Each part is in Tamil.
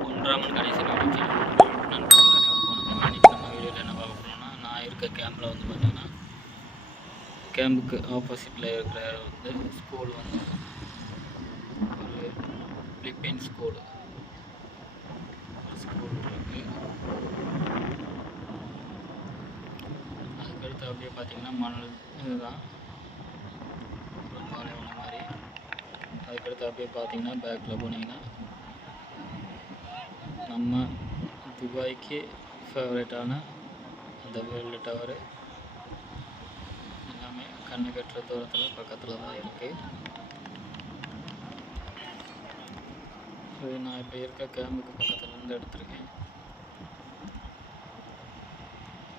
ஒன்றாம் கடைசி நிகழ்ச்சி நம்ம வீடியோவில் என்ன பார்க்க போகிறோம்னா நான் இருக்க கேம்பில் வந்து பார்த்தீங்கன்னா கேம்புக்கு ஆப்போசிட்டில் இருக்கிற வந்து ஸ்கூல் வந்து ஒரு பிலிப்பைன் ஸ்கூல் ஸ்கூல் இருக்குது அதுக்கடுத்து அப்படியே பார்த்தீங்கன்னா மணல் இதுதான். பாலைவனம் மாதிரி. அதுக்கடுத்து அப்படியே பார்த்தீங்கன்னா பேக்கில் போனீங்கன்னா நம்ம துபாய்க்கு ஃபேவரட்டான அந்த வேர்ல்டு டவரு எல்லாமே கண்ணு கட்டுற தூரத்தில் பக்கத்தில் தான் இருக்குது இது நான் இப்போ இருக்க கேம்புக்கு பக்கத்தில் இருந்து எடுத்திருக்கேன்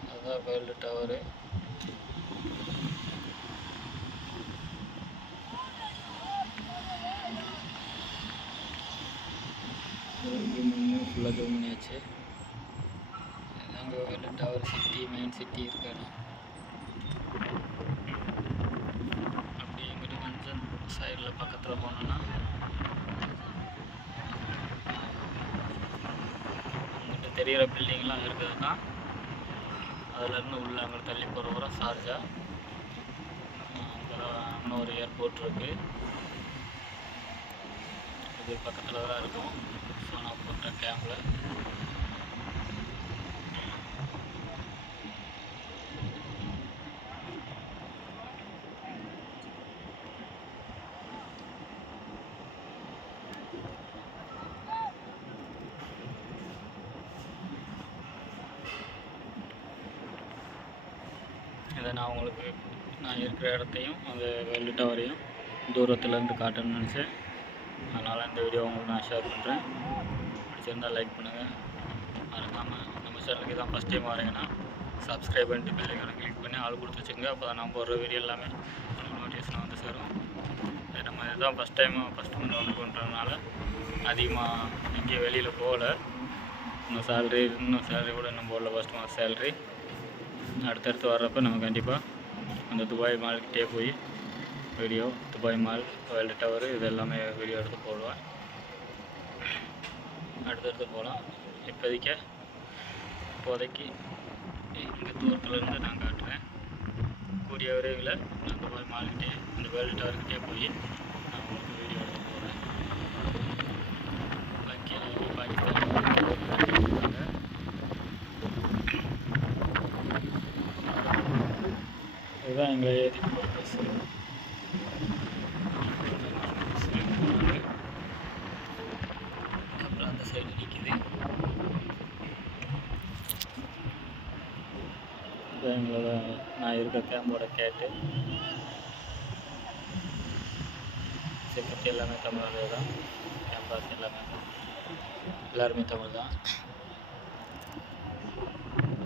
அதுதான் வேர்ல்டு டவரு ஃபுல்லாக அங்கே டவர் சிட்டி மெயின் சிட்டி இருக்க இடம் அப்படியே இங்கிட்டு கொஞ்சம் சைடில் பக்கத்தில் போனோன்னா அங்கிட்ட தெரிகிற பில்டிங்லாம் இருக்குது தான் அதுலேருந்து உள்ளே அங்கே தள்ளி போகிற வர சார்ஜா அங்கே இன்னொரு ஏர்போர்ட் இருக்குது இது பக்கத்தில் தான் இருக்கும். ஸோ நான் போட்ட கேம்பில் இதை நான் உங்களுக்கு நான் இருக்கிற இடத்தையும் அந்த வேர்ல்டு டவரையும் தூரத்துலேருந்து காட்டணும்னு நினச்சேன். அதனால் இந்த வீடியோ உங்களுக்கு நான் ஷேர் பண்ணுறேன் பிடிச்சிருந்தால் லைக் பண்ணுங்கள் மறக்காமல் நம்ம சேனலுக்கு தான் ஃபஸ்ட் டைம் வரீங்கன்னா சப்ஸ்கிரைப் பண்ணிட்டு பெல்லைக்கான கிளிக் பண்ணி ஆள் கொடுத்து வச்சுங்க அப்போ தான் நம்ம போடுற வீடியோ எல்லாமே உங்களுக்கு நோட்டிஃபிகேஷன் வந்து சேரும். இது நம்ம இதுதான் ஃபஸ்ட் டைம் ஃபஸ்ட் மந்த் வந்து பண்ணுறதுனால அதிகமாக எங்கேயும் வெளியில் போகல. இன்னும் சேலரி இன்னும் சேலரி கூட இன்னும் போடல. ஃபஸ்ட் மந்த் சேலரி அடுத்தடுத்து வர்றப்ப நம்ம கண்டிப்பாக அந்த துபாய் மால்கிட்டே போய் video Dubai mall world tower இது எல்லாமே வீடியோ எடுத்து போடுவேன். அடுத்தடுத்து போகலாம் இப்போதைக்கு இப்போதைக்கு இங்கே தூரத்தில் இருந்து நான் காட்டுறேன். கூடிய விரைவில் நான் துபாய் மால்கிட்டே அந்த வேர்ல்டு டவர்கிட்டே போய் நான் உங்களுக்கு வீடியோ எடுத்து போகிறேன் பாக்கி பாகிஸ்தான் இதுதான் எங்களை ஏற்றி எங்களோட நான் இருக்க கேம்போட கேட்டு. செக்யூரிட்டி எல்லாமே தமிழ்நாடு தான். கேம்பாஸ் எல்லாமே எல்லாருமே தமிழ் தான்.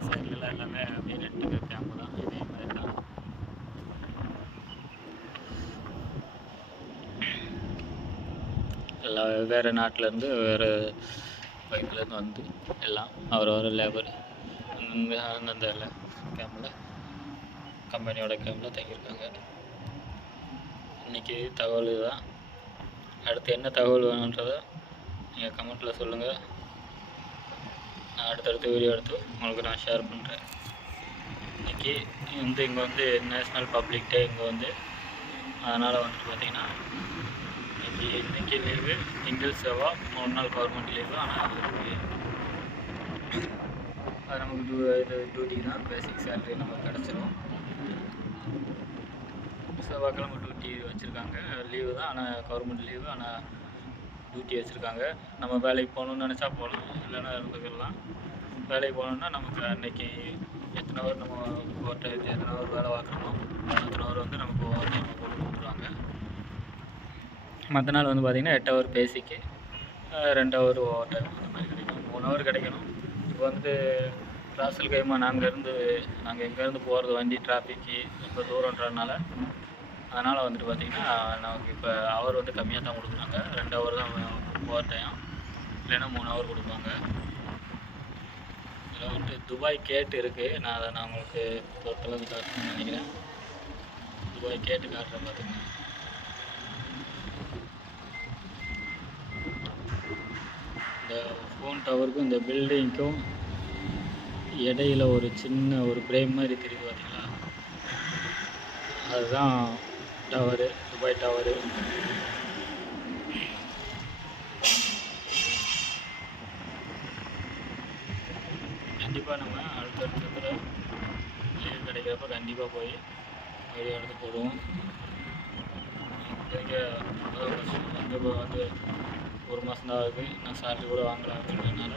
சைடில் எல்லாமே அப்படியே ரெண்டு கேம்பு தான். இதே மாதிரி தான். எல்லா வெவ்வேறு நாட்டிலேருந்து வேறு பகுதியிலேருந்து வந்து எல்லாம் அவரவர லேபர் அந்தந்த அந்தந்த கேம்பில் கம்பெனியோட கேம்பில் தங்கியிருக்காங்க. இன்றைக்கி தகவல் இதுதான். அடுத்து என்ன தகவல் வேணுன்றதை நீங்கள் கமெண்ட்டில் சொல்லுங்கள் நான் அடுத்தடுத்து வீடியோ எடுத்து உங்களுக்கு நான் ஷேர் பண்ணுறேன் இன்றைக்கி வந்து இங்கே வந்து நேஷ்னல் பப்ளிக் டே இங்கே வந்து. அதனால் வந்துட்டு பார்த்திங்கன்னா இன்றைக்கி இன்றைக்கி லீவு திங்கள் செவ்வாய் மூணு நாள் கவர்மெண்ட் லீவு ஆனால் அது நமக்கு டூ இது டியூட்டி தான் பேசிக் சேலரி நமக்கு கிடச்சிரும். செவ்வாய்க்கிழமை டியூட்டி வச்சுருக்காங்க. லீவு தான் ஆனால் கவர்மெண்ட் லீவு ஆனால் டியூட்டி வச்சுருக்காங்க. நம்ம வேலைக்கு போகணுன்னு நினச்சா போகலாம் இல்லைன்னா இருந்துக்கலாம். வேலைக்கு போகணுன்னா நமக்கு அன்னைக்கு எத்தனை ஹவர் நம்ம ஓட்ட எத்தனை ஹவர் வேலை பார்க்குறோமோ அத்தனை ஹவர் வந்து நமக்கு ஓவர் டைம் போட்டு கொடுத்துருவாங்க மற்ற நாள் வந்து பார்த்திங்கன்னா எட்டு ஹவர் பேசிக்கு ரெண்டு ஹவர் ஓவர் டைம் அந்த மாதிரி கிடைக்கும். மூணு ஹவர் கிடைக்கணும். இப்போ வந்து ராசல் கைமா நாங்கள் இருந்து நாங்கள் எங்கேருந்து போகிறது வண்டி டிராஃபிக்கு ரொம்ப தூரன்றதுனால அதனால் வந்துட்டு பார்த்திங்கன்னா நமக்கு இப்போ ஹவர் வந்து கம்மியாக தான் கொடுக்குறாங்க. ரெண்டு ஹவர் தான் ஓவர் டைம் இல்லைன்னா மூணு ஹவர் கொடுப்பாங்க. இதில் வந்துட்டு துபாய் கேட்டு இருக்குது நான் அதை நான் உங்களுக்கு பொறுத்தளவுக்கு காட்டணும்னு நினைக்கிறேன். துபாய் கேட்டு காட்டுறேன் பார்த்துங்க இந்த ஃபோன் டவருக்கும் இந்த பில்டிங்க்கும் இடையில ஒரு சின்ன ஒரு பிரேம் மாதிரி தெரியுது பார்த்தீங்களா? அதுதான் டவரு துபாய் டவரு கண்டிப்பாக நம்ம அடுத்தடுத்த லீவு கிடைக்கிறப்ப கண்டிப்பாக போய் வீடியோ எடுத்து போடுவோம். இங்கே வந்து ஒரு மாதம் தான் ஆகுது. நான் சேலரி கூட வாங்கலாம் அப்படின்றதுனால